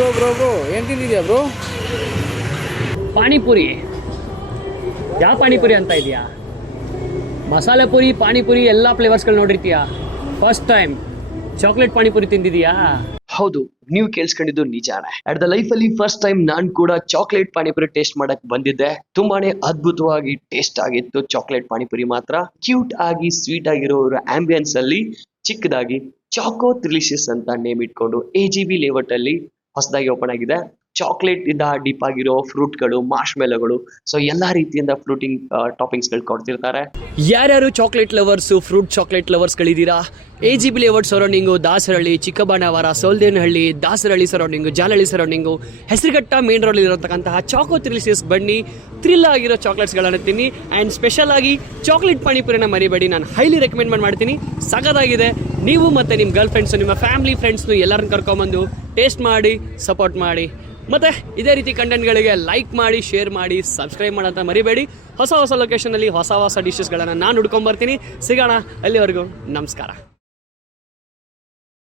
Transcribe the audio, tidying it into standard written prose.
Bro ಏನು ತಿಂದಿದ್ಯಾ bro? Panipuri. ಯಾವ ಪಾನಿಪುರಿ ಅಂತ ಇದೆಯಾ? ಮಸಾಲೆ ಪುರಿ, ಪಾನಿಪುರಿ ಎಲ್ಲ ಫ್ಲೇವರ್ಸ್ಗಳು ನೋಡಿರ್ತೀಯ. ಫಸ್ಟ್ ಟೈಮ್ ಚಾಕ್ಲೇಟ್ ಪಾನಿಪುರಿ ತಿಂದಿದೀಯಾ? ಹೌದು, ನೀವು ಕೇಳಿಸ್ಕೊಂಡಿದ್ದು ನಿಜಾನೇ. ಅಟ್ ದ ಲೈಫ್ ಅಲ್ಲಿ ಫಸ್ಟ್ ಟೈಮ್ ನಾನ್ ಕೂಡ ಚಾಕ್ಲೇಟ್ ಪಾನಿಪುರಿ ಟೇಸ್ಟ್ ಮಾಡಕ್ ಬಂದಿದ್ದೆ. ತುಂಬಾನೇ ಅದ್ಭುತವಾಗಿ ಟೇಸ್ಟ್ ಆಗಿತ್ತು. ಚಾಕ್ಲೇಟ್ ಪಾನಿಪುರಿ ಮಾತ್ರ ಕ್ಯೂಟ್ ಆಗಿ ಸ್ವೀಟ್ ಆಗಿರೋ ಆಂಬಿಯನ್ಸ್ ಅಲ್ಲಿ ಚಿಕ್ಕದಾಗಿ ಚಾಕೋ ತ್ರಿಲಿಷಿಯಸ್ ಅಂತ ನೇಮ್ ಇಟ್ಕೊಂಡು AGB ಲೇಔಟ್ ಅಲ್ಲಿ ಹೊಸದಾಗಿ ಓಪನ್ ಆಗಿದೆ. ಚಾಕ್ಲೇಟ್ ಇಂದ ಡೀಪ್ ಆಗಿರೋ ಫ್ರೂಟ್ಗಳು, ಮಾರ್ಷ್ಮೆಲೋಗಳು, ಸೊ ಎಲ್ಲಾ ರೀತಿಯಿಂದ ಫ್ರೂಟಿಂಗ್ ಟಾಪಿಂಗ್ಸ್ ಗಳು ಕೊಡ್ತಿರ್ತಾರೆ. ಯಾರ್ಯಾರು ಚಾಕ್ಲೇಟ್ ಲವರ್ಸು, ಫ್ರೂಟ್ ಚಾಕ್ಲೇಟ್ ಲವರ್ಸ್ಗಳಿದ್ದೀರಾ? AGB layout surrounding, Dasarahalli, Chikkabanavara, Soldevanahalli, Dasarahalli surrounding, Jalahalli surrounding, Hesaraghatta main road ಇರತಕ್ಕಂತಹ ಚಾಕೋ ತ್ರಿಲಿಷಿಯಸ್ ಬನ್ನಿ, ಥ್ರಿಲ್ ಆಗಿರೋ ಚಾಕ್ಲೇಟ್ಸ್ಗಳನ್ನು ತಿನ್ನಿ. ಆ್ಯಂಡ್ ಸ್ಪೆಷಲ್ ಆಗಿ ಚಾಕ್ಲೇಟ್ ಪಾನಿಪುರಿನ ಮರಿಬೇಡಿ. ನಾನು ಹೈಲಿ ರೆಕಮೆಂಡ್ ಮಾಡ್ತೀನಿ. ಸಖತ್ತಾಗಿದೆ. ನೀವು ಮತ್ತು ನಿಮ್ಮ ಗರ್ಲ್ ಫ್ರೆಂಡ್ಸು, ನಿಮ್ಮ ಫ್ಯಾಮಿಲಿ ಫ್ರೆಂಡ್ಸ್ನು ಎಲ್ಲರನ್ನ ಕರ್ಕೊಂಬಂದು ಟೇಸ್ಟ್ ಮಾಡಿ ಸಪೋರ್ಟ್ ಮಾಡಿ. ಮತ್ತು ಇದೇ ರೀತಿ ಕಂಟೆಂಟ್ಗಳಿಗೆ ಲೈಕ್ ಮಾಡಿ, ಶೇರ್ ಮಾಡಿ, ಸಬ್ಸ್ಕ್ರೈಬ್ ಮಾಡೋಂತ ಮರಿಬೇಡಿ. ಹೊಸ ಹೊಸ ಲೊಕೇಶನಲ್ಲಿ ಹೊಸ ಹೊಸ ಡಿಶಸ್ಗಳನ್ನು ನಾನು ಹುಡ್ಕೊಂಬರ್ತೀನಿ. ಸಿಗೋಣ. ಅಲ್ಲಿವರೆಗೂ ನಮಸ್ಕಾರ.